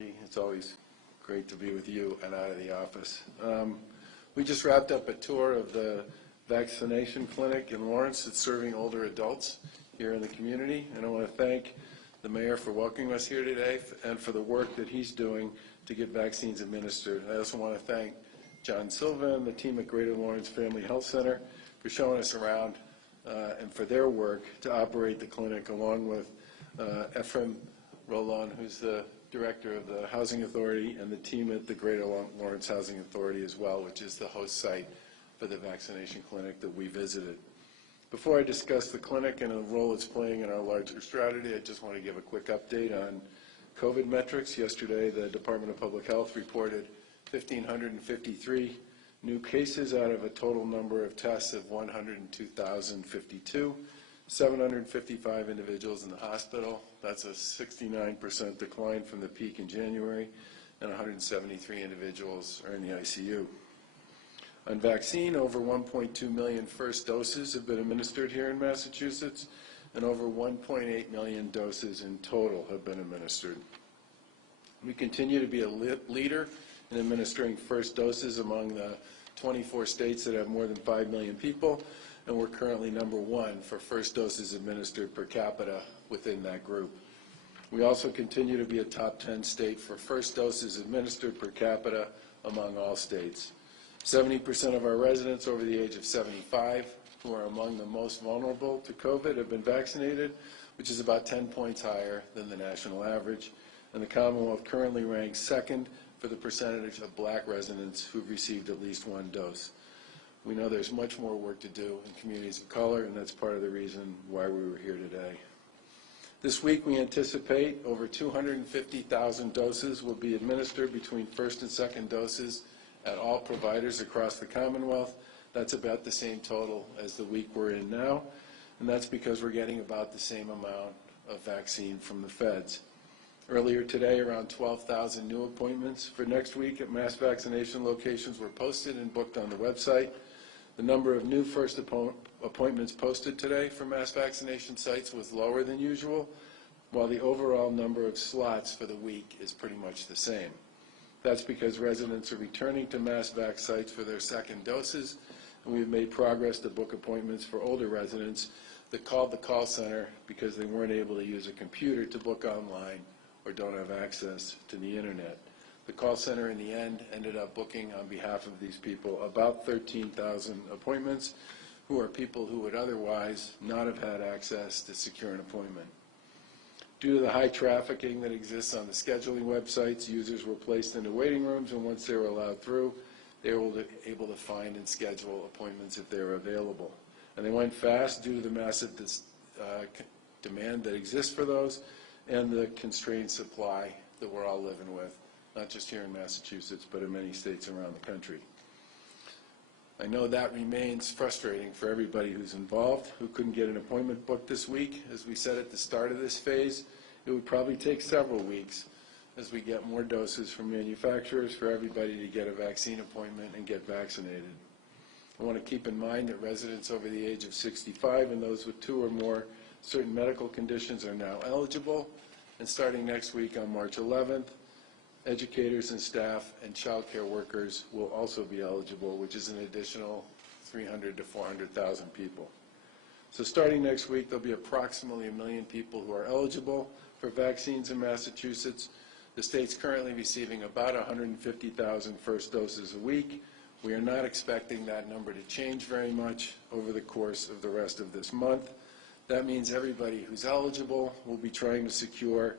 It's always great to be with you and out of the office. We just wrapped up a tour of the vaccination clinic in Lawrence that's serving older adults here in the community, and I want to thank the mayor for welcoming us here today and for the work that he's doing to get vaccines administered. I also want to thank John Silva and the team at Greater Lawrence Family Health Center for showing us around and for their work to operate the clinic, along with Ephraim Roland, who's the director of the Housing Authority, and the team at the Greater Lawrence Housing Authority as well, which is the host site for the vaccination clinic that we visited. Before I discuss the clinic and the role it's playing in our larger strategy, I just want to give a quick update on COVID metrics. Yesterday, the Department of Public Health reported 1,553 new cases out of a total number of tests of 102,052. 755 individuals in the hospital. That's a 69% decline from the peak in January, and 173 individuals are in the ICU. On vaccine, over 1.2 million first doses have been administered here in Massachusetts, and over 1.8 million doses in total have been administered. We continue to be a leader in administering first doses among the 24 states that have more than 5 million people, and we're currently #1 for first doses administered per capita within that group. We also continue to be a top 10 state for first doses administered per capita among all states. 70% of our residents over the age of 75, who are among the most vulnerable to COVID, have been vaccinated, which is about 10 points higher than the national average, and the Commonwealth currently ranks second for the percentage of black residents who've received at least one dose. We know there's much more work to do in communities of color, and that's part of the reason why we were here today. This week, we anticipate over 250,000 doses will be administered between first and second doses at all providers across the Commonwealth. That's about the same total as the week we're in now, and that's because we're getting about the same amount of vaccine from the feds. Earlier today, around 12,000 new appointments for next week at mass vaccination locations were posted and booked on the website. The number of new first appointments posted today for mass vaccination sites was lower than usual, while the overall number of slots for the week is pretty much the same. That's because residents are returning to mass vac sites for their second doses, and we've made progress to book appointments for older residents that called the call center because they weren't able to use a computer to book online or don't have access to the internet. The call center in the end ended up booking on behalf of these people about 13,000 appointments, who are people who would otherwise not have had access to secure an appointment. Due to the high trafficking that exists on the scheduling websites, users were placed into waiting rooms, and once they were allowed through, they were able to find and schedule appointments if they were available. And they went fast due to the massive demand that exists for those and the constrained supply that we're all living with, not just here in Massachusetts, but in many states around the country. I know that remains frustrating for everybody who's involved, who couldn't get an appointment booked this week. As we said at the start of this phase, it would probably take several weeks as we get more doses from manufacturers for everybody to get a vaccine appointment and get vaccinated. I want to keep in mind that residents over the age of 65 and those with 2 or more certain medical conditions are now eligible, and starting next week on March 11th, educators and staff and child care workers will also be eligible, which is an additional 300,000 to 400,000 people. So starting next week, there'll be approximately 1 million people who are eligible for vaccines in Massachusetts. The state's currently receiving about 150,000 first doses a week. We are not expecting that number to change very much over the course of the rest of this month. That means everybody who's eligible will be trying to secure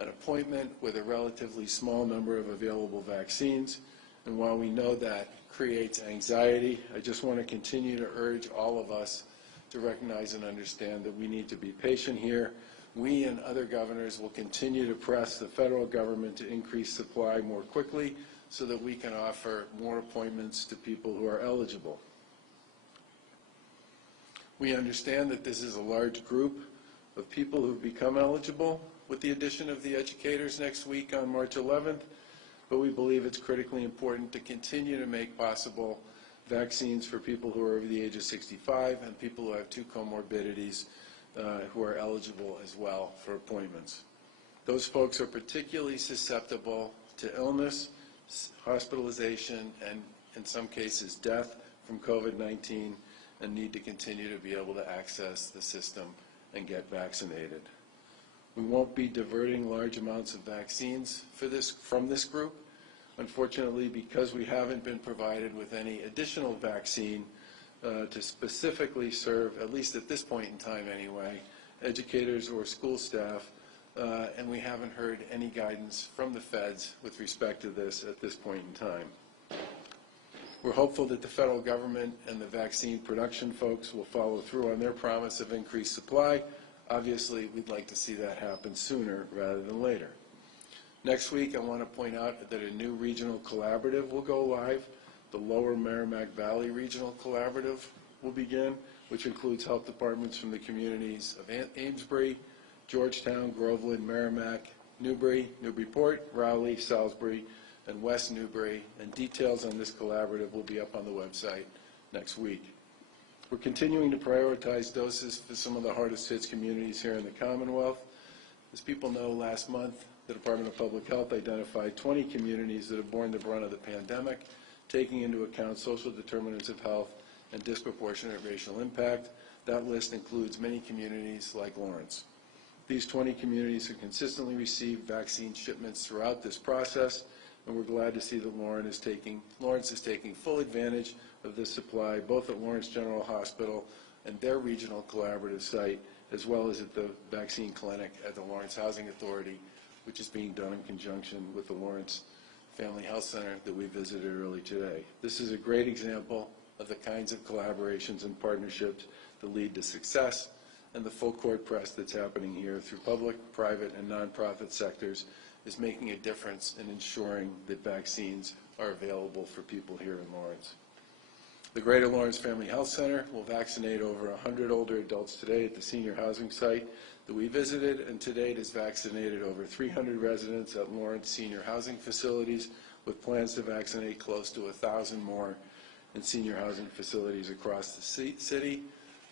an appointment with a relatively small number of available vaccines. And while we know that creates anxiety, I just want to continue to urge all of us to recognize and understand that we need to be patient here. We and other governors will continue to press the federal government to increase supply more quickly so that we can offer more appointments to people who are eligible. We understand that this is a large group of people who've become eligible with the addition of the educators next week on March 11th, but we believe it's critically important to continue to make possible vaccines for people who are over the age of 65 and people who have 2 comorbidities who are eligible as well for appointments. Those folks are particularly susceptible to illness, hospitalization, and in some cases death from COVID-19, and need to continue to be able to access the system and get vaccinated. We won't be diverting large amounts of vaccines from this group. Unfortunately, because we haven't been provided with any additional vaccine to specifically serve, at least at this point in time anyway, educators or school staff, and we haven't heard any guidance from the feds with respect to this at this point in time. We're hopeful that the federal government and the vaccine production folks will follow through on their promise of increased supply. Obviously, we'd like to see that happen sooner rather than later. Next week, I want to point out that a new regional collaborative will go live. The Lower Merrimack Valley Regional Collaborative will begin, which includes health departments from the communities of Amesbury, Georgetown, Groveland, Merrimack, Newbury, Newburyport, Rowley, Salisbury, and West Newbury, and details on this collaborative will be up on the website next week. We're continuing to prioritize doses for some of the hardest hit communities here in the Commonwealth. As people know, last month, the Department of Public Health identified 20 communities that have borne the brunt of the pandemic, taking into account social determinants of health and disproportionate racial impact. That list includes many communities like Lawrence. These 20 communities have consistently received vaccine shipments throughout this process, and we're glad to see that Lawrence is taking full advantage of this supply, both at Lawrence General Hospital and their regional collaborative site, as well as at the vaccine clinic at the Lawrence Housing Authority, which is being done in conjunction with the Lawrence Family Health Center that we visited early today. This is a great example of the kinds of collaborations and partnerships that lead to success, and the full court press that's happening here through public, private, and nonprofit sectors is making a difference in ensuring that vaccines are available for people here in Lawrence. The Greater Lawrence Family Health Center will vaccinate over 100 older adults today at the senior housing site that we visited, and to date has vaccinated over 300 residents at Lawrence senior housing facilities, with plans to vaccinate close to 1,000 more in senior housing facilities across the city.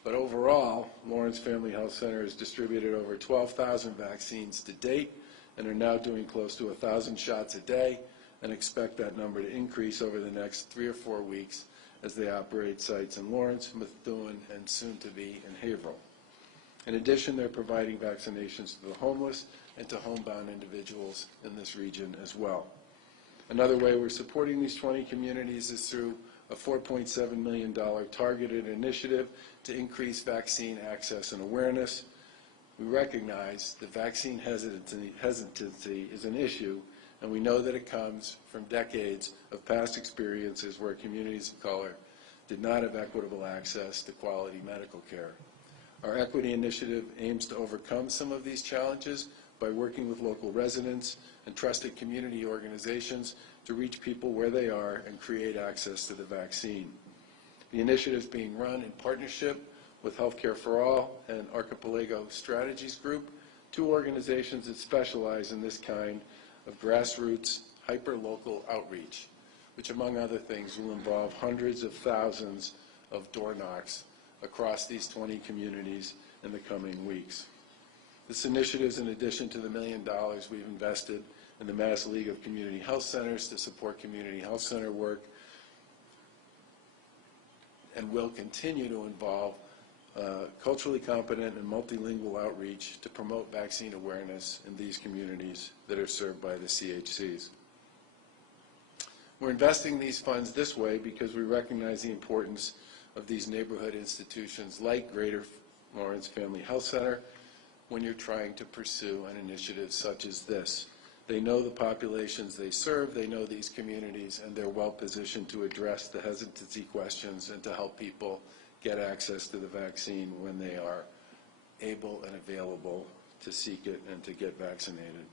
But overall, Lawrence Family Health Center has distributed over 12,000 vaccines to date, and are now doing close to 1,000 shots a day, and expect that number to increase over the next 3 or 4 weeks as they operate sites in Lawrence, Methuen, and soon to be in Haverhill. In addition, they're providing vaccinations to the homeless and to homebound individuals in this region as well. Another way we're supporting these 20 communities is through a $4.7 million targeted initiative to increase vaccine access and awareness. We recognize that vaccine hesitancy is an issue, and we know that it comes from decades of past experiences where communities of color did not have equitable access to quality medical care. Our equity initiative aims to overcome some of these challenges by working with local residents and trusted community organizations to reach people where they are and create access to the vaccine. The initiative is being run in partnership with Healthcare for All and Archipelago Strategies Group, two organizations that specialize in this kind of grassroots, hyper-local outreach, which among other things will involve hundreds of thousands of door knocks across these 20 communities in the coming weeks. This initiative is in addition to the $1 million we've invested in the Mass League of Community Health Centers to support community health center work, and will continue to involve culturally competent and multilingual outreach to promote vaccine awareness in these communities that are served by the CHCs. We're investing these funds this way because we recognize the importance of these neighborhood institutions like Greater Lawrence Family Health Center when you're trying to pursue an initiative such as this. They know the populations they serve, they know these communities, and they're well positioned to address the hesitancy questions and to help people get access to the vaccine when they are able and available to seek it and to get vaccinated.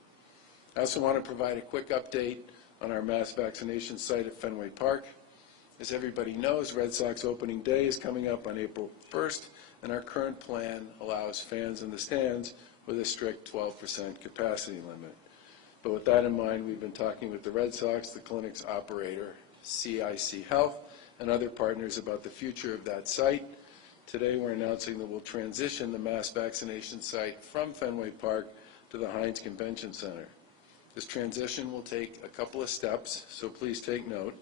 I also want to provide a quick update on our mass vaccination site at Fenway Park. As everybody knows, Red Sox opening day is coming up on April 1st, and our current plan allows fans in the stands with a strict 12% capacity limit. But with that in mind, we've been talking with the Red Sox, the clinic's operator, CIC Health, and other partners about the future of that site. Today we're announcing that we'll transition the mass vaccination site from Fenway Park to the Heinz Convention Center. This transition will take a couple of steps, so please take note.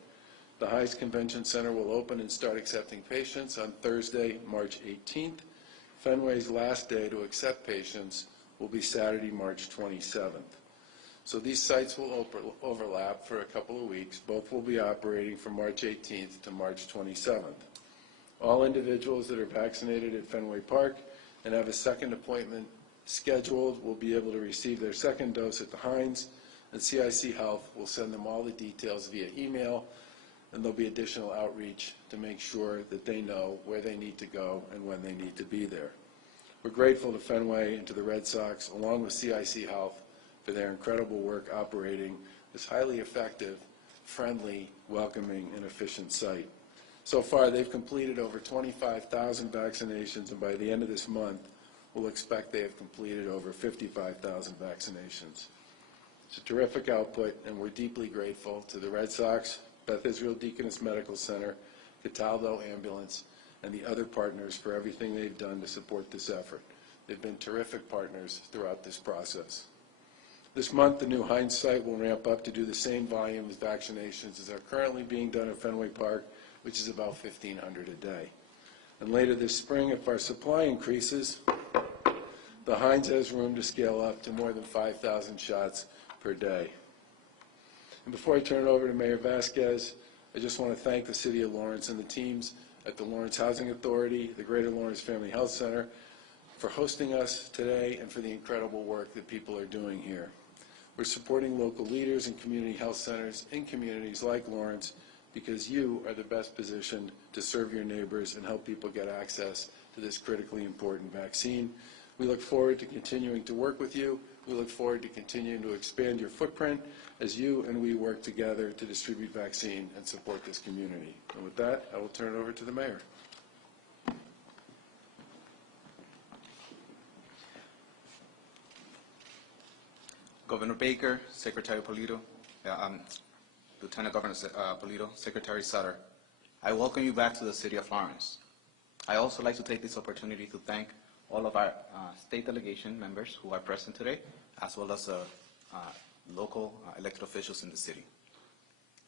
The Heinz Convention Center will open and start accepting patients on Thursday, March 18th. Fenway's last day to accept patients will be Saturday, March 27th. So these sites will overlap for a couple of weeks. Both will be operating from March 18th to March 27th. All individuals that are vaccinated at Fenway Park and have a second appointment scheduled will be able to receive their second dose at the Heinz, and CIC Health will send them all the details via email, and there'll be additional outreach to make sure that they know where they need to go and when they need to be there. We're grateful to Fenway and to the Red Sox, along with CIC Health, for their incredible work operating this highly effective, friendly, welcoming, and efficient site. So far, they've completed over 25,000 vaccinations, and by the end of this month, we'll expect they have completed over 55,000 vaccinations. It's a terrific output, and we're deeply grateful to the Red Sox, Beth Israel Deaconess Medical Center, Cataldo Ambulance, and the other partners for everything they've done to support this effort. They've been terrific partners throughout this process. This month, the new Heinz site will ramp up to do the same volume of vaccinations as are currently being done at Fenway Park, which is about 1,500 a day. And later this spring, if our supply increases, the Heinz has room to scale up to more than 5,000 shots per day. And before I turn it over to Mayor Vasquez, I just want to thank the City of Lawrence and the teams at the Lawrence Housing Authority, the Greater Lawrence Family Health Center, for hosting us today and for the incredible work that people are doing here. We're supporting local leaders and community health centers in communities like Lawrence because you are the best positioned to serve your neighbors and help people get access to this critically important vaccine. We look forward to continuing to work with you. We look forward to continuing to expand your footprint as you and we work together to distribute vaccine and support this community. And with that, I will turn it over to the mayor. Governor Baker, Secretary Polito, Lieutenant Governor Polito, Secretary Sutter, I welcome you back to the City of Lawrence. I also like to take this opportunity to thank all of our state delegation members who are present today, as well as local elected officials in the city.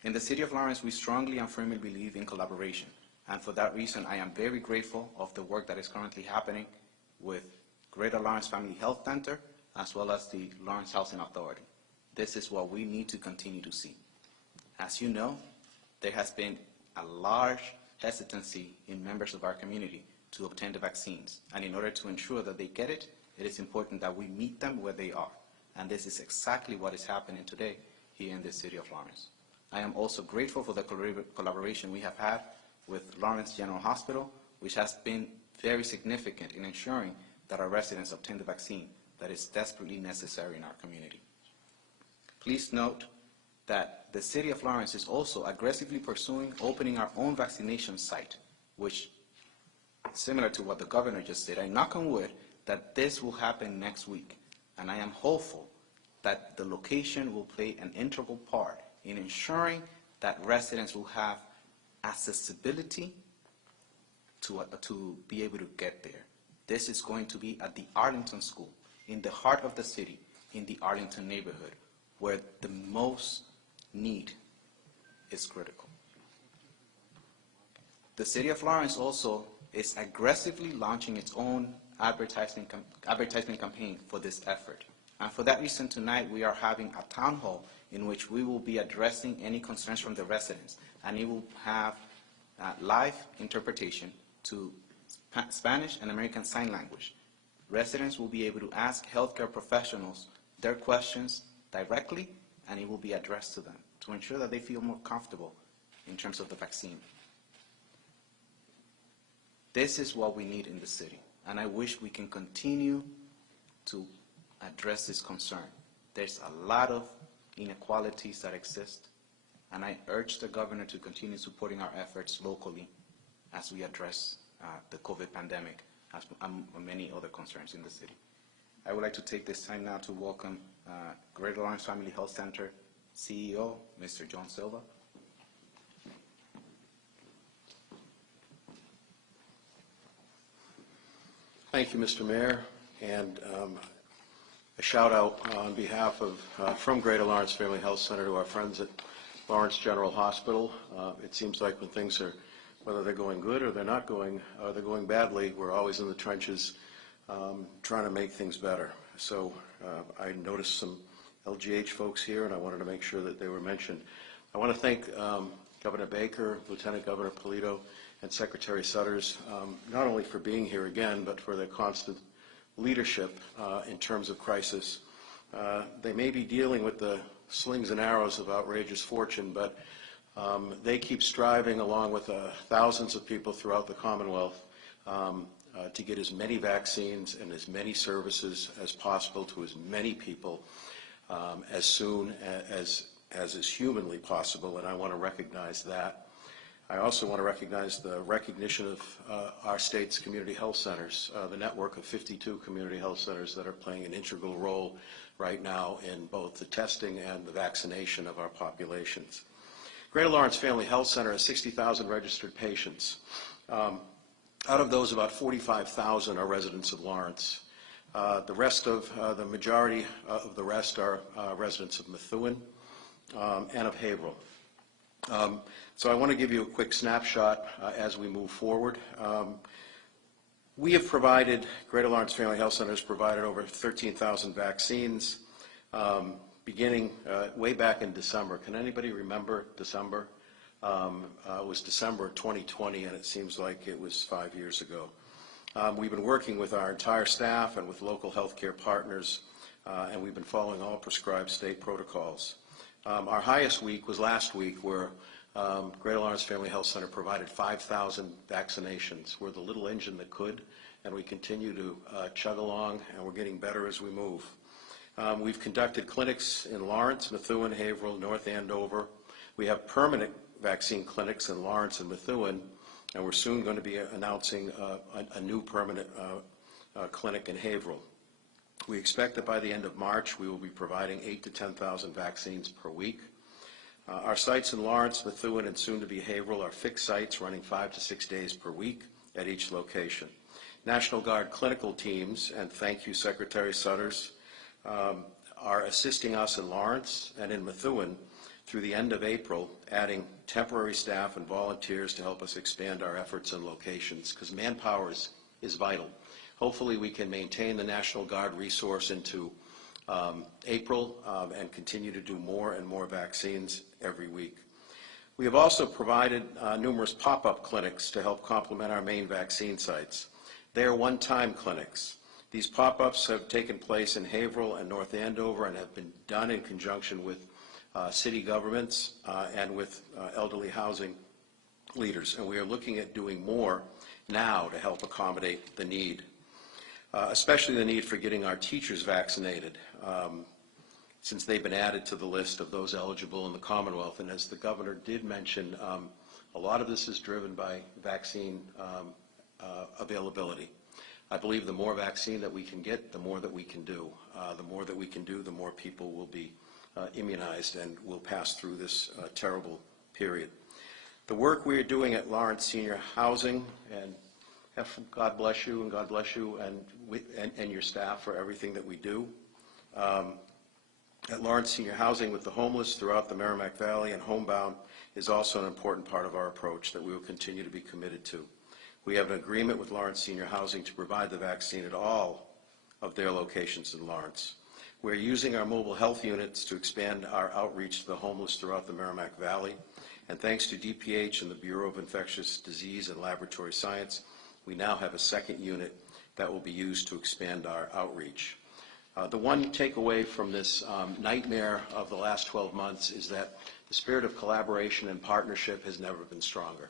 In the City of Lawrence, we strongly and firmly believe in collaboration, and for that reason, I am very grateful of the work that is currently happening with Greater Lawrence Family Health Center, as well as the Lawrence Housing Authority. This is what we need to continue to see. As you know, there has been a large hesitancy in members of our community to obtain the vaccines. And in order to ensure that they get it, it is important that we meet them where they are. And this is exactly what is happening today here in the City of Lawrence. I am also grateful for the collaboration we have had with Lawrence General Hospital, which has been very significant in ensuring that our residents obtain the vaccine that is desperately necessary in our community. Please note that the City of Lawrence is also aggressively pursuing opening our own vaccination site, which, similar to what the governor just said, I knock on wood that this will happen next week. And I am hopeful that the location will play an integral part in ensuring that residents will have accessibility to be able to get there. This is going to be at the Arlington School, in the heart of the city, in the Arlington neighborhood, where the most need is critical. The City of Lawrence also is aggressively launching its own advertising campaign for this effort. And for that reason, tonight we are having a town hall in which we will be addressing any concerns from the residents, and it will have live interpretation to Spanish and American Sign Language. Residents will be able to ask healthcare professionals their questions directly, and it will be addressed to them to ensure that they feel more comfortable in terms of the vaccine. This is what we need in the city, and I wish we can continue to address this concern. There's a lot of inequalities that exist, and I urge the governor to continue supporting our efforts locally as we address the COVID pandemic and many other concerns in the city. I would like to take this time now to welcome Greater Lawrence Family Health Center CEO, Mr. John Silva. Thank you, Mr. Mayor, and a shout out on behalf of, from Greater Lawrence Family Health Center to our friends at Lawrence General Hospital. It seems like when things are, whether they're going good or they're not going, they're going badly, we're always in the trenches trying to make things better. So I noticed some LGH folks here, and I wanted to make sure that they were mentioned. I want to thank Governor Baker, Lieutenant Governor Polito, and Secretary Sutters, not only for being here again, but for their constant leadership in terms of crisis. They may be dealing with the slings and arrows of outrageous fortune, but they keep striving along with thousands of people throughout the Commonwealth to get as many vaccines and as many services as possible to as many people as soon as is humanly possible, and I want to recognize that. I also want to recognize the recognition of our state's community health centers, the network of 52 community health centers that are playing an integral role right now in both the testing and the vaccination of our populations. Greater Lawrence Family Health Center has 60,000 registered patients. Out of those, about 45,000 are residents of Lawrence. The rest of, the majority of the rest are residents of Methuen and of Haverhill. So I want to give you a quick snapshot as we move forward. We have provided, Greater Lawrence Family Health Center has provided over 13,000 vaccines beginning way back in December. Can anybody remember December? It was December 2020, and it seems like it was 5 years ago. We've been working with our entire staff and with local healthcare partners, and we've been following all prescribed state protocols. Our highest week was last week, where Greater Lawrence Family Health Center provided 5,000 vaccinations. We're the little engine that could, and we continue to chug along, and we're getting better as we move. We've conducted clinics in Lawrence, Methuen, Haverhill, North Andover. We have permanent vaccine clinics in Lawrence and Methuen, and we're soon going to be announcing a new permanent clinic in Haverhill. We expect that by the end of March, we will be providing 8,000 to 10,000 vaccines per week. Our sites in Lawrence, Methuen, and soon to be Haverhill are fixed sites running 5 to 6 days per week at each location. National Guard clinical teams, and thank you Secretary Sutters, are assisting us in Lawrence and in Methuen through the end of April, adding temporary staff and volunteers to help us expand our efforts and locations, because manpower is vital. Hopefully we can maintain the National Guard resource into April and continue to do more and more vaccines every week. We have also provided numerous pop-up clinics to help complement our main vaccine sites. They are one-time clinics. These pop-ups have taken place in Haverhill and North Andover and have been done in conjunction with city governments and with elderly housing leaders. And we are looking at doing more now to help accommodate the need, especially the need for getting our teachers vaccinated, since they've been added to the list of those eligible in the Commonwealth. And as the governor did mention, a lot of this is driven by vaccine availability. I believe the more vaccine that we can get, the more that we can do. The more that we can do, the more people will be immunized and will pass through this terrible period. The work we are doing at Lawrence Senior Housing, and God bless you, and God bless you and your staff for everything that we do. At Lawrence Senior Housing with the homeless throughout the Merrimack Valley and homebound is also an important part of our approach that we will continue to be committed to. We have an agreement with Lawrence Senior Housing to provide the vaccine at all of their locations in Lawrence. We're using our mobile health units to expand our outreach to the homeless throughout the Merrimack Valley. And thanks to DPH and the Bureau of Infectious Disease and Laboratory Science, we now have a second unit that will be used to expand our outreach. The one takeaway from this nightmare of the last 12 months is that the spirit of collaboration and partnership has never been stronger.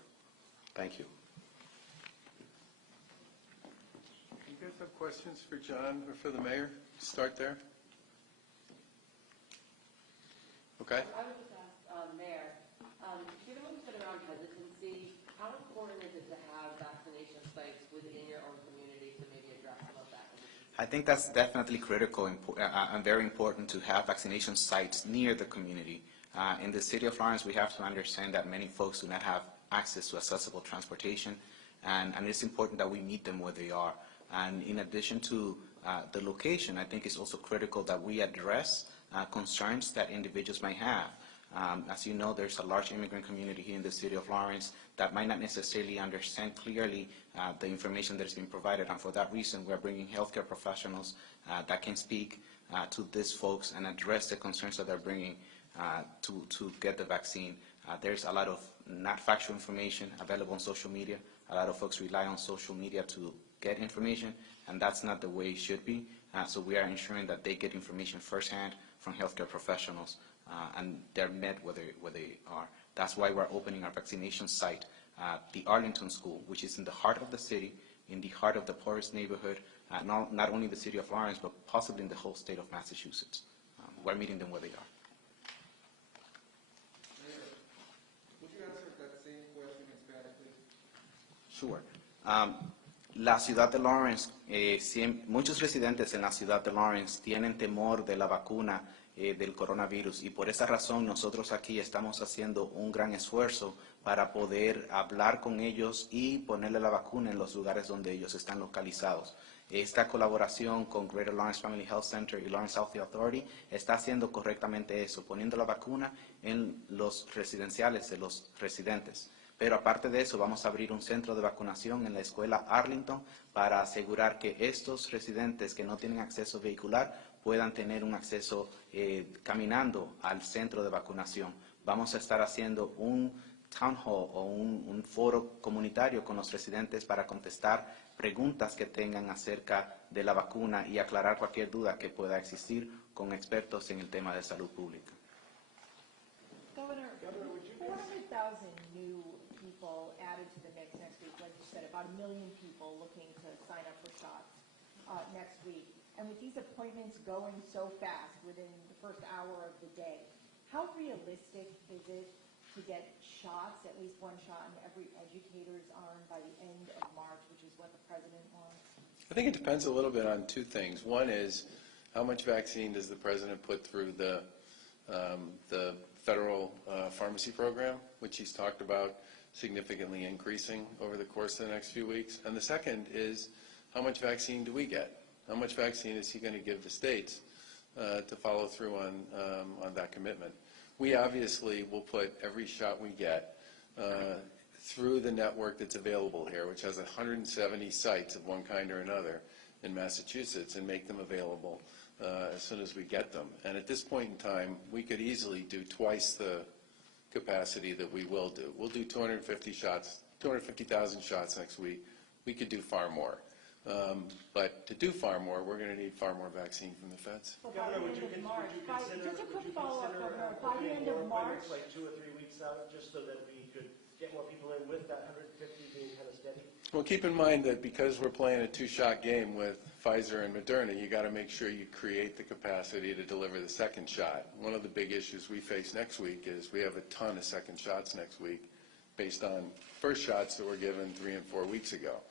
Thank you. You guys have questions for John or for the mayor? Start there. Okay. I would just ask, Mayor, given what you said around hesitancy, how important is it to have vaccination sites within your own community to maybe address some of that hesitancy? I think that's definitely critical and very important to have vaccination sites near the community. In the city of Lawrence, we have to understand that many folks do not have access to accessible transportation, and it's important that we meet them where they are. And in addition to the location, I think it's also critical that we address concerns that individuals might have. As you know, there's a large immigrant community here in the city of Lawrence that might not necessarily understand clearly the information that is being provided, and for that reason, we're bringing healthcare professionals that can speak to these folks and address the concerns that they're bringing to get the vaccine. There's a lot of not factual information available on social media. A lot of folks rely on social media to get information, and that's not the way it should be. So we are ensuring that they get information firsthand from healthcare professionals, and they're met where they are. That's why we're opening our vaccination site at the Arlington School, which is in the heart of the city, in the heart of the poorest neighborhood, not only the city of Lawrence, but possibly in the whole state of Massachusetts. We're meeting them where they are. Would you answer that same question in Spanish, please? Sure. La ciudad de Lawrence, muchos residentes en la ciudad de Lawrence tienen temor de la vacuna del coronavirus, y por esa razón nosotros aquí estamos haciendo un gran esfuerzo para poder hablar con ellos y ponerle la vacuna en los lugares donde ellos están localizados. Esta colaboración con Greater Lawrence Family Health Center y Lawrence Health Authority está haciendo correctamente eso, poniendo la vacuna en los residenciales de los residentes. Pero aparte de eso, vamos a abrir un centro de vacunación en la escuela Arlington para asegurar que estos residentes que no tienen acceso vehicular puedan tener un acceso caminando al centro de vacunación. Vamos a estar haciendo un town hall o un foro comunitario con los residentes para contestar preguntas que tengan acerca de la vacuna y aclarar cualquier duda que pueda existir con expertos en el tema de salud pública. Governor, 400,000 new people added to the mix next week, like you said, about 1 million people looking to sign up for shots next week. And with these appointments going so fast within the first hour of the day, how realistic is it to get shots, at least one shot in every educator's arm by the end of March, which is what the president wants? I think it depends a little bit on two things. One is, how much vaccine does the president put through the federal pharmacy program, which he's talked about significantly increasing over the course of the next few weeks. And the second is, how much vaccine do we get? How much vaccine is he going to give the states to follow through on that commitment? We obviously will put every shot we get through the network that's available here, which has 170 sites of one kind or another in Massachusetts, and make them available as soon as we get them. And at this point in time, we could easily do twice the capacity that we will do. We'll do 250,000 shots next week. We could do far more. But to do far more, we're going to need far more vaccine from the feds. Well, by the end of March, just a quick follow-up, Governor, by the end of March, like 2 or 3 weeks out, just so that we could get more people in with that 150 being kind of steady? Well, keep in mind that because we're playing a two-shot game with Pfizer and Moderna, you got to make sure you create the capacity to deliver the second shot. One of the big issues we face next week is we have a ton of second shots next week based on first shots that were given 3 and 4 weeks ago.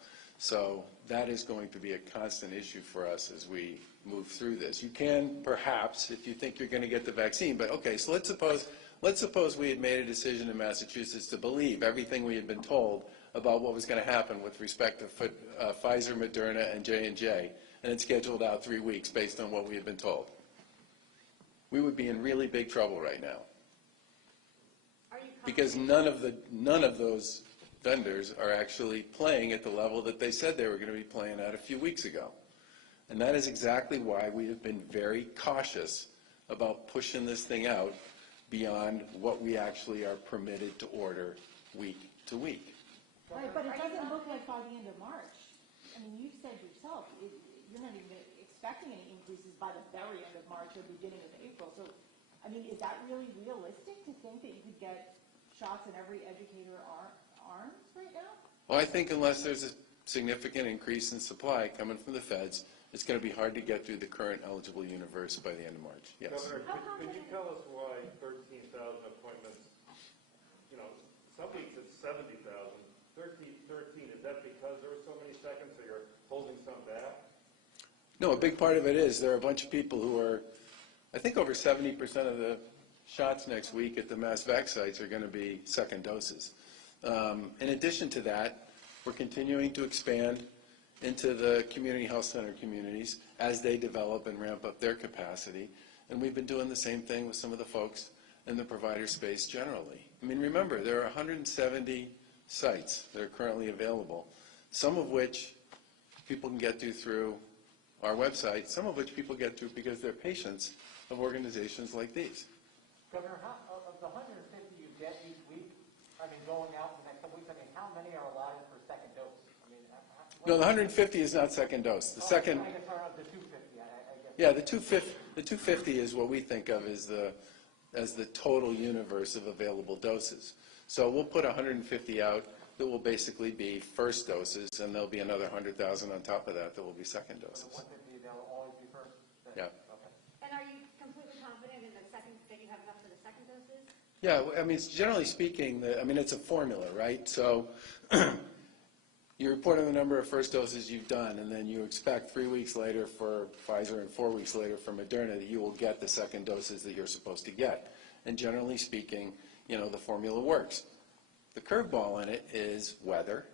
So that is going to be a constant issue for us as we move through this. You can perhaps, if you think you're going to get the vaccine, but okay, so let's suppose we had made a decision in Massachusetts to believe everything we had been told about what was going to happen with respect to Pfizer, Moderna, and J&J, and it scheduled out 3 weeks based on what we had been told. We would be in really big trouble right now, because none of those vendors are actually playing at the level that they said they were going to be playing at a few weeks ago. And that is exactly why we have been very cautious about pushing this thing out beyond what we actually are permitted to order week to week. right, but it doesn't look like by the end of March. I mean, you've said yourself, you're not even expecting any increases by the very end of March or beginning of April. So, I mean, is that really realistic to think that you could get shots in every educator arms right now? Well, I think unless there's a significant increase in supply coming from the feds, it's going to be hard to get through the current eligible universe by the end of March. Yes. Governor, could you tell us why 13,000 appointments, some weeks it's 70,000, 13, is that because there were so many seconds, so you're holding some back? No, a big part of it is there are a bunch of people who are, I think over 70% of the shots next week at the mass vac sites are going to be second doses. In addition to that, we're continuing to expand into the community health center communities as they develop and ramp up their capacity. And we've been doing the same thing with some of the folks in the provider space generally. I mean, remember, there are 170 sites that are currently available, some of which people can get to through our website, some of which people get to because they're patients of organizations like these. Governor, of the 150 you get each week, I mean, going out in the next couple weeks, I mean, how many are allotted for second dose? I mean, No, the 150 is not second dose. The second, I guess of the 250, I guess. yeah, the 250 is what we think of as the total universe of available doses. So we'll put 150 out that will basically be first doses, and there'll be another 100,000 on top of that that will be second doses. The 150, they'll always be first? Yeah. Okay. And are you completely confident in the second, that you have enough for the second doses? Yeah, I mean, generally speaking, I mean, it's a formula, right? So you report on the number of first doses you've done, and then you expect 3 weeks later for Pfizer and 4 weeks later for Moderna that you will get the second doses that you're supposed to get. And generally speaking, you know, the formula works. The curveball in it is weather.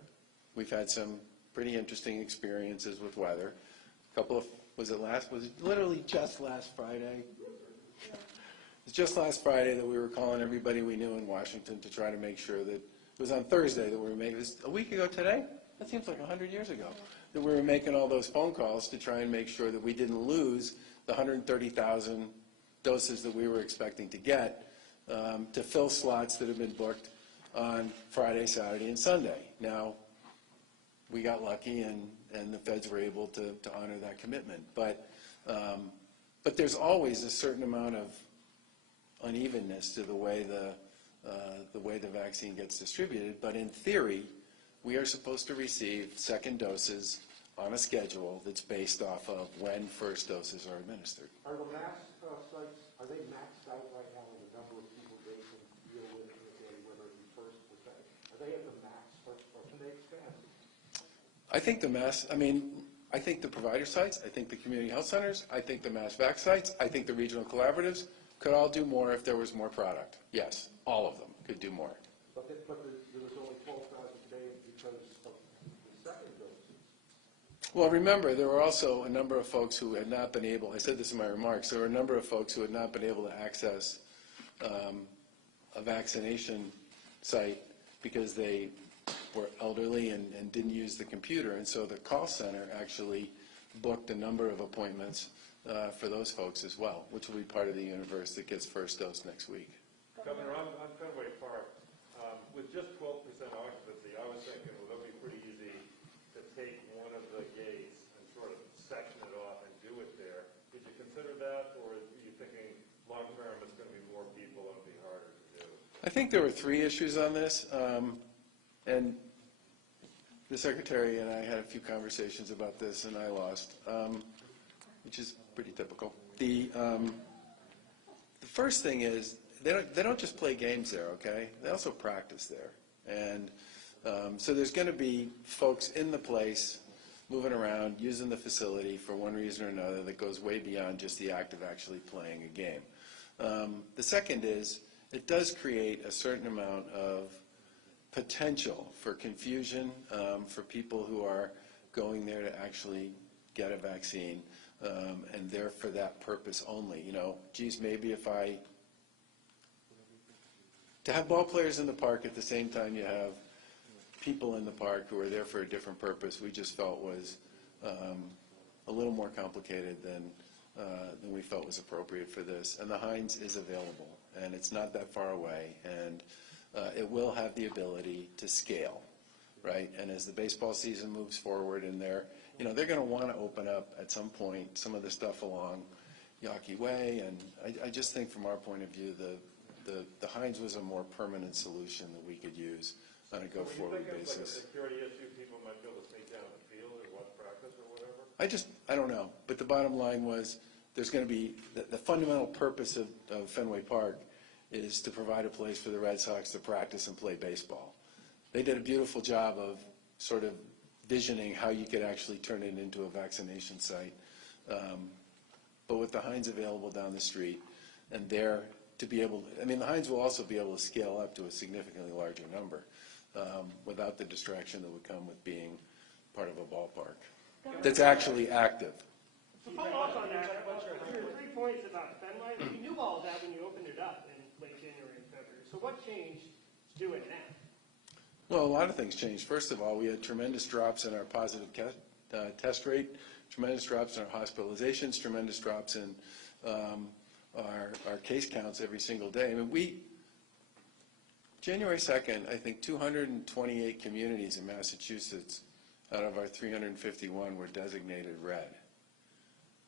We've had some pretty interesting experiences with weather. A couple of, was it literally just last Friday? It's just last Friday that we were calling everybody we knew in Washington to try to make sure that, it was on Thursday that we were making, it was a week ago today? That seems like 100 years ago, that we were making all those phone calls to try and make sure that we didn't lose the 130,000 doses that we were expecting to get to fill slots that have been booked on Friday, Saturday, and Sunday. Now, we got lucky and the feds were able to honor that commitment. But there's always a certain amount of unevenness to the way the vaccine gets distributed. But in theory, we are supposed to receive second doses on a schedule that's based off of when first doses are administered. Are the mass sites, are they maxed out right now in the number of people they can deal with in a day, whether it be first or second? Are they at the max, or can they expand? I think I think the provider sites, I think the community health centers, I think the mass vac sites, I think the regional collaboratives could all do more if there was more product. Yes, all of them could do more. But there was only 12,000 today because of the second doses. Well, remember, there were also a number of folks who had not been able, I said this in my remarks, there were a number of folks who had not been able to access a vaccination site because they were elderly and didn't use the computer. And so the call center actually booked a number of appointments for those folks as well, which will be part of the universe that gets first dose next week. Governor, on Fenway Park, with just 12% occupancy, I was thinking, well, it'll be pretty easy to take one of the gates and sort of section it off and do it there. Did you consider that, or are you thinking long-term it's going to be more people and it'll be harder to do? I think there were 3 issues on this, and the Secretary and I had a few conversations about this, and I lost, which is pretty typical. The first thing is, they don't just play games there, okay? They also practice there. And so there's going to be folks in the place moving around, using the facility for one reason or another that goes way beyond just the act of actually playing a game. The second is, it does create a certain amount of potential for confusion for people who are going there to actually get a vaccine and there for that purpose only. You know, geez, maybe if to have ball players in the park at the same time you have people in the park who are there for a different purpose, we just felt was a little more complicated than we felt was appropriate for this. And the Heinz is available, and it's not that far away, and it will have the ability to scale, right? And as the baseball season moves forward, and they're going to want to open up at some point some of the stuff along Yawkey Way, and I just think from our point of view, the Heinz was a more permanent solution that we could use on a go-forward basis. Do you think it's like a security issue, people might be able to sneak down the field or what, practice or whatever? I don't know. But the bottom line was, there's going to be, the fundamental purpose of Fenway Park is to provide a place for the Red Sox to practice and play baseball. They did a beautiful job of sort of visioning how you could actually turn it into a vaccination site. But with the Heinz available down the street, and there to be able, the Heinz will also be able to scale up to a significantly larger number without the distraction that would come with being part of a ballpark. that's actually active. To follow up on that, your 3 points about FedLine, you knew all that when you opened it up in late January and February. So what changed to do it now? Well, a lot of things changed. First of all, we had tremendous drops in our positive test rate, tremendous drops in our hospitalizations, tremendous drops in our case counts every single day. I mean, January 2nd, I think 228 communities in Massachusetts out of our 351 were designated red.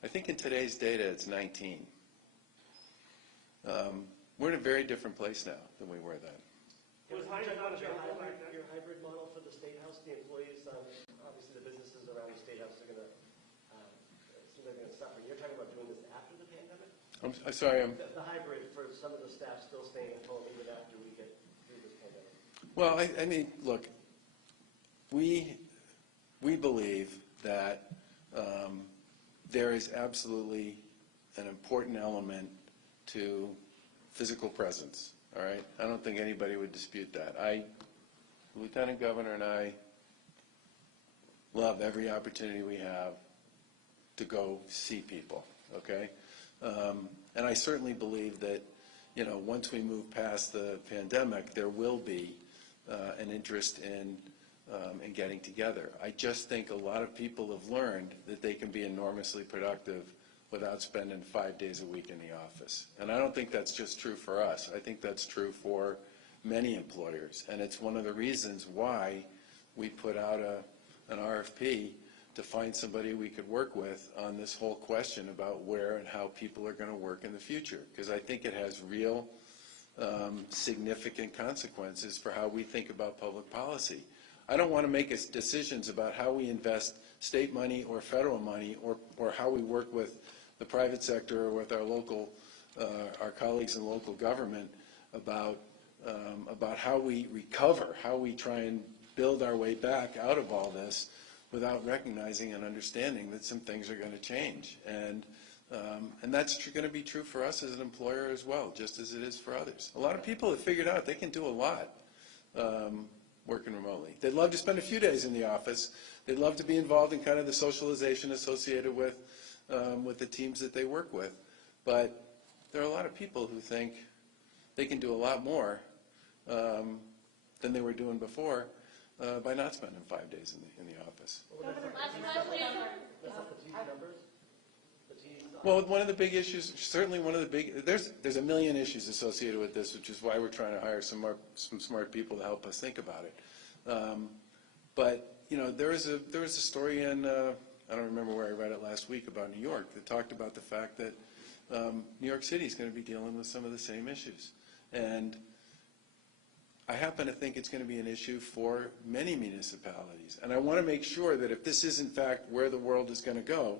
I think in today's data it's 19. We're in a very different place now than we were then. Was your hybrid model for the State House, the employees, obviously the businesses around the State House are going to, they're going to suffer. You're talking about doing this after the pandemic? I'm sorry, The hybrid for some of the staff still staying at home even after we get through this pandemic. well, I mean, look, we believe that there is absolutely an important element to physical presence. All right, I don't think anybody would dispute that. The Lieutenant Governor and I love every opportunity we have to go see people, okay? And I certainly believe that, you know, once we move past the pandemic, there will be an interest in getting together. I just think a lot of people have learned that they can be enormously productive without spending 5 days a week in the office. And I don't think that's just true for us. I think that's true for many employers. And it's one of the reasons why we put out an RFP to find somebody we could work with on this whole question about where and how people are going to work in the future. Because I think it has real significant consequences for how we think about public policy. I don't want to make decisions about how we invest state money or federal money or how we work with the private sector or with our local, our colleagues in local government about how we recover, how we try and build our way back out of all this without recognizing and understanding that some things are going to change. And that's going to be true for us as an employer as well, just as it is for others. A lot of people have figured out they can do a lot working remotely. They'd love to spend a few days in the office. They'd love to be involved in kind of the socialization associated with the teams that they work with. But there are a lot of people who think they can do a lot more than they were doing before by not spending 5 days in the office. Well, one of the big issues, certainly one of the big, there's a million issues associated with this, which is why we're trying to hire some smart people to help us think about it. But you know, there was a story in I don't remember where I read it last week about New York that talked about the fact that New York City is going to be dealing with some of the same issues, and I happen to think it's going to be an issue for many municipalities. And I want to make sure that if this is in fact where the world is going to go,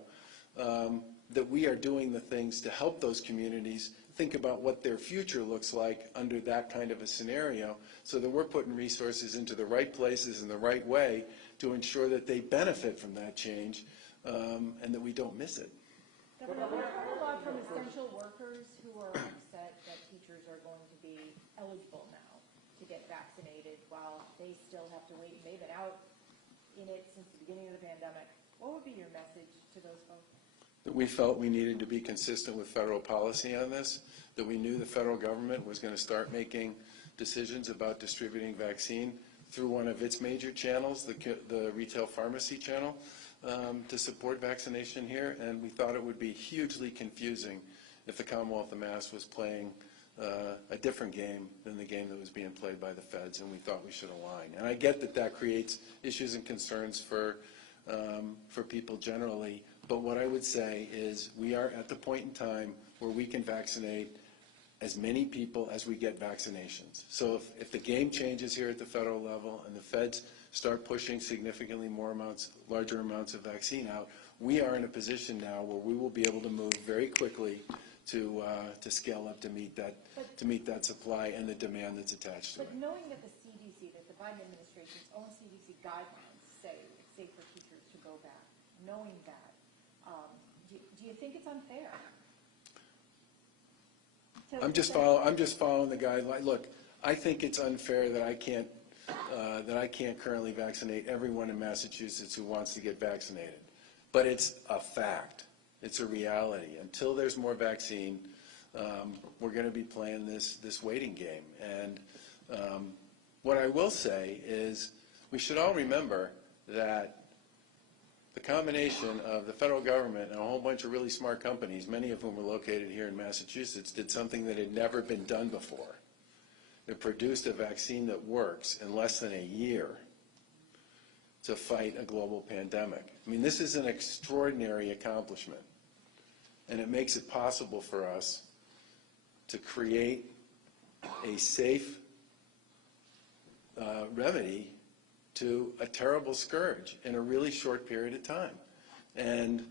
that we are doing the things to help those communities think about what their future looks like under that kind of a scenario, so that we're putting resources into the right places in the right way to ensure that they benefit from that change and that we don't miss it. Governor, we've heard a lot from essential workers who are upset that teachers are going to be eligible now to get vaccinated while they still have to wait. They've been out in it since the beginning of the pandemic. What would be your message to those folks? That we felt we needed to be consistent with federal policy on this, that we knew the federal government was going to start making decisions about distributing vaccine through one of its major channels, the retail pharmacy channel, to support vaccination here, and we thought it would be hugely confusing if the Commonwealth of Mass was playing a different game than the game that was being played by the feds, and we thought we should align. And I get that that creates issues and concerns for people generally, but what I would say is we are at the point in time where we can vaccinate as many people as we get vaccinations. So if the game changes here at the federal level and the feds start pushing significantly more amounts, larger amounts of vaccine out, we are in a position now where we will be able to move very quickly to scale up to meet that supply and the demand that's attached to it. But knowing that the CDC, that the Biden administration's own CDC guidelines say it's safe for teachers to go back, knowing that, do you think it's unfair? I'm just following the guideline. Look, I think it's unfair that I can't currently vaccinate everyone in Massachusetts who wants to get vaccinated. But it's a fact. It's a reality. Until there's more vaccine, we're going to be playing this waiting game. And what I will say is we should all remember that the combination of the federal government and a whole bunch of really smart companies, many of whom are located here in Massachusetts, did something that had never been done before. It produced a vaccine that works in less than a year to fight a global pandemic. I mean, this is an extraordinary accomplishment, and it makes it possible for us to create a safe remedy to a terrible scourge in a really short period of time. And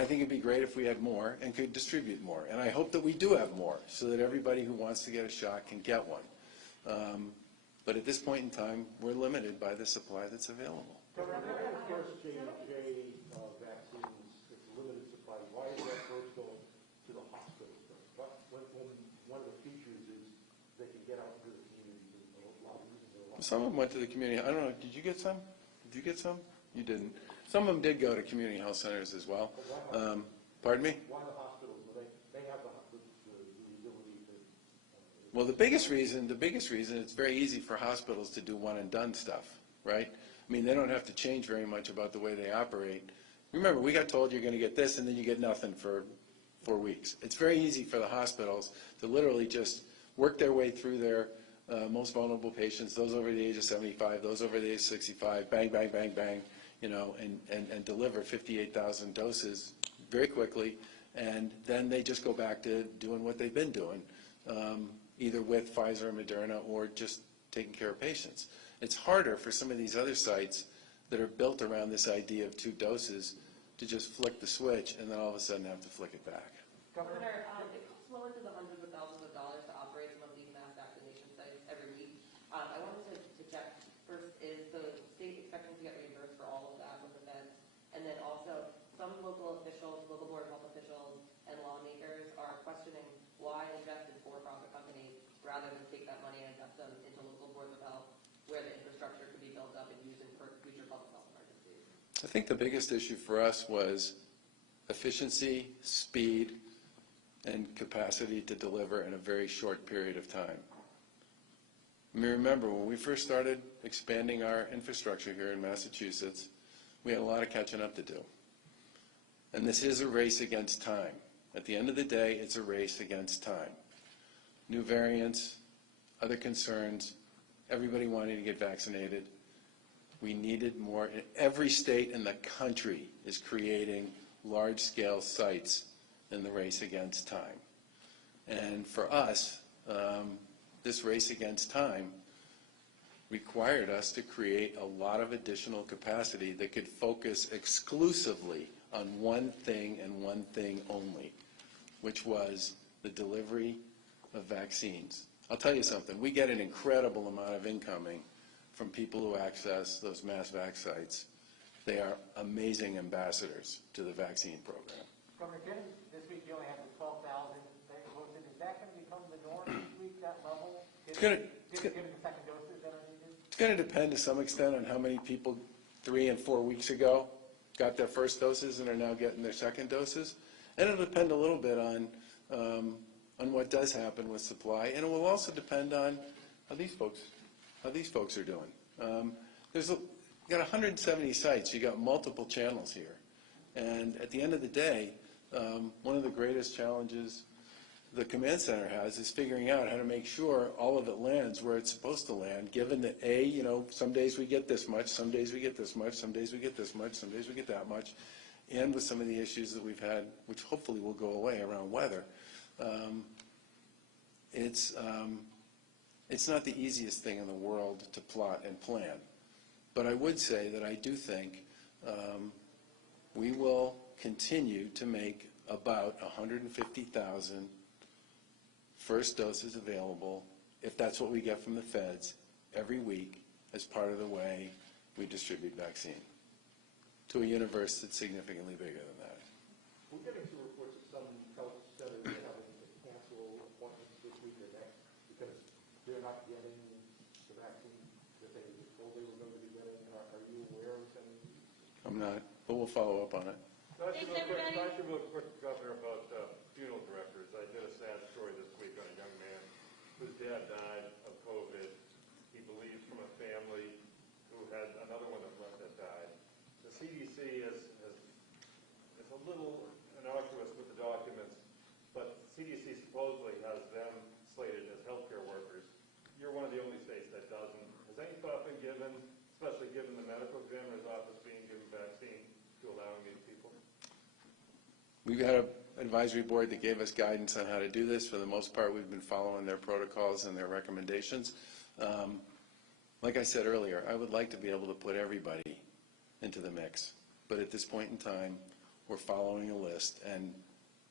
I think it'd be great if we had more and could distribute more. And I hope that we do have more so that everybody who wants to get a shot can get one. But at this point in time, we're limited by the supply that's available. Governor, the first J&J vaccines, it's limited supply. Why is that first going to the hospitals first? When one of the features is they can get out into the communities and a lot of reasons. Some of them went to the community. I don't know. Did you get some? Did you get some? You didn't. Some of them did go to community health centers as well. Pardon me? Why the hospitals? They have the ability to. Well, the biggest reason, it's very easy for hospitals to do one and done stuff, right? I mean, they don't have to change very much about the way they operate. Remember, we got told you're going to get this and then you get nothing for 4 weeks. It's very easy for the hospitals to literally just work their way through their most vulnerable patients, those over the age of 75, those over the age of 65, bang, bang, bang, bang, you know, and deliver 58,000 doses very quickly, and then they just go back to doing what they've been doing, either with Pfizer or Moderna or just taking care of patients. It's harder for some of these other sites that are built around this idea of 2 doses to just flick the switch and then all of a sudden have to flick it back. Governor, it costs well into the hundreds of thousands of dollars to operate some of these mass vaccination sites every week. I wanted to check, first, is the state expecting to get reimbursed for all of that with the feds? And then also, some local officials, local board of health officials, and lawmakers are questioning why invest in for-profit companies rather than take that money and invest them into local boards of health where the infrastructure could be built up and used for future public health emergencies. I think the biggest issue for us was efficiency, speed, and capacity to deliver in a very short period of time. I mean, remember, when we first started expanding our infrastructure here in Massachusetts, we had a lot of catching up to do. And this is a race against time. At the end of the day, it's a race against time. New variants, other concerns, everybody wanting to get vaccinated. We needed more. Every state in the country is creating large-scale sites in the race against time. And for us, this race against time required us to create a lot of additional capacity that could focus exclusively on one thing and one thing only, which was the delivery of vaccines. I'll tell you something, we get an incredible amount of incoming from people who access those mass vac sites. They are amazing ambassadors to the vaccine program. Governor, given this week you only have the 12,000 posted, is that going to become the norm each week, that level? Given the second doses that are needed? It's going to depend to some extent on how many people 3 and 4 weeks ago got their first doses and are now getting their second doses. And it'll depend a little bit on what does happen with supply, and it will also depend on how these folks are doing. You got 170 sites. You got multiple channels here, and at the end of the day, one of the greatest challenges the command center has is figuring out how to make sure all of it lands where it's supposed to land, given that some days we get this much, some days we get this much, some days we get this much, some days we get that much, and with some of the issues that we've had, which hopefully will go away around weather, it's not the easiest thing in the world to plot and plan. But I would say that I do think we will continue to make about 150,000 first doses available, if that's what we get from the feds, every week as part of the way we distribute vaccine to a universe that's significantly bigger than that. We're getting some reports of some health centers having to cancel appointments this week or next because they're not getting the vaccine that they were told they were going to be getting. Are you aware of any? I'm not, but we'll follow up on it. Talk real quick, Governor, about funeral directors. I did a sad story this week on a young man whose dad died of COVID. He believes from a family who had another one that died. The CDC is a little innocuous with the documents, but CDC supposedly has them slated as healthcare workers. You're one of the only states that doesn't. Has any thought been given, especially given the medical examiner's office being given vaccine, to allowing these people? We've had an advisory board that gave us guidance on how to do this. For the most part, we've been following their protocols and their recommendations. Like I said earlier, I would like to be able to put everybody into the mix. But at this point in time, we're following a list. And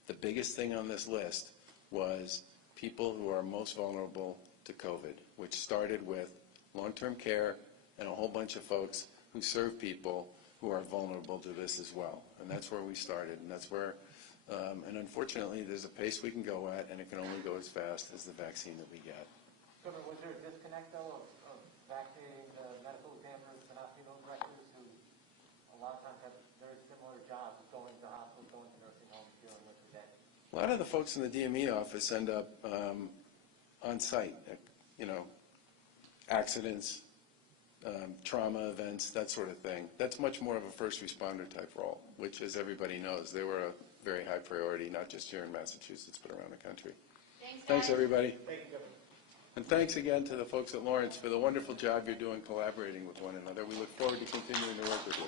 the biggest thing on this list was people who are most vulnerable to COVID, which started with long-term care and a whole bunch of folks who serve people who are vulnerable to this as well. And that's where we started, and that's where, and unfortunately, there's a pace we can go at, and it can only go as fast as the vaccine that we get. So was there a disconnect, though, of vaccinating the medical examiners and not funeral directors who a lot of times have very similar jobs, going to hospitals, going to nursing homes, dealing with the day? A lot of the folks in the DME office end up on site, accidents, trauma events, that sort of thing. That's much more of a first responder type role, which, as everybody knows, they were a very high priority, not just here in Massachusetts, but around the country. Thanks, everybody. Thank you, Governor. And thanks again to the folks at Lawrence for the wonderful job you're doing collaborating with one another. We look forward to continuing to work with you.